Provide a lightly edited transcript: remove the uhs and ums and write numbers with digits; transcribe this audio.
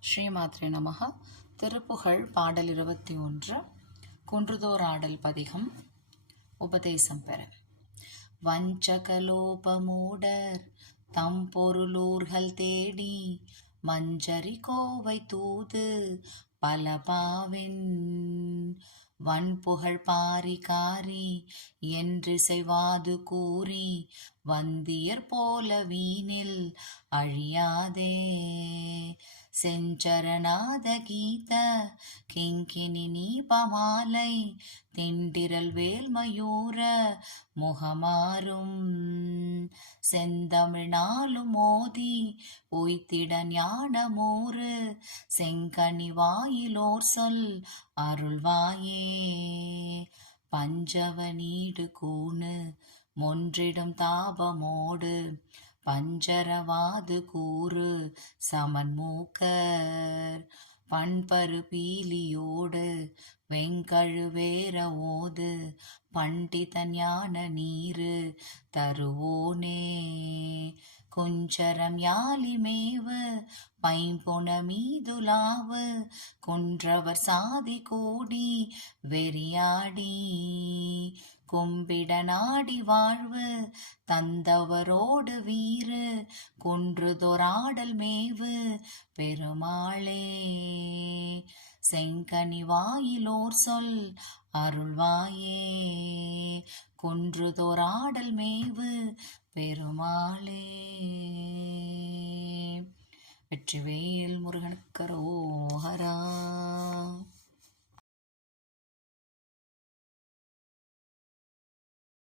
ஸ்ரீமாத்ரே நமஹ. திருப்புகழ் பாடல் 21. குன்றுதோர் ஆடல் பதிகம். உபதேசம் பெற. வஞ்சகலோபமூடர் தம் பொருளூர்கள் தேடி மஞ்சரி கோவை தூது பலபாவின் வன்புகழ் பாரிகாரி என்று செய்வாது கூறி வந்தியர் போல வீணில் அழியாதே செஞ்சரநாத கீத கிங்கினி நீபமாலை திண்டிரல் வேல்மயூர முகமாறும் செந்தமிழ்நாளும் மோதி உய்த்திட ஞானமூறு செங்கனி வாயிலோர் சொல் அருள்வாயே பஞ்சவ நீடு கூணு மொன்றிடும் தாபமோடு பஞ்சரவாது கூறு சமன்மூக்கர் பண்பரு பீலியோடு வெங்கழுவேர ஓது பண்டித ஞான நீரு தருவோனே குஞ்சரம் யாலிமேவு பைம்புன மீதுலாவு குன்றவர் சாதி கூடி வெறியாடி கும்பிட நாடி வாழ்வு தந்தவரோடு வீறு குன்றுதொராடல் மேவு பெருமாளே செங்கனி வாயிலோர் சொல் அருள்வாயே குன்றுதொராடல் மேவு பெருமாளே. வெற்றிவேல் முருகனுக்கு அரோகரா.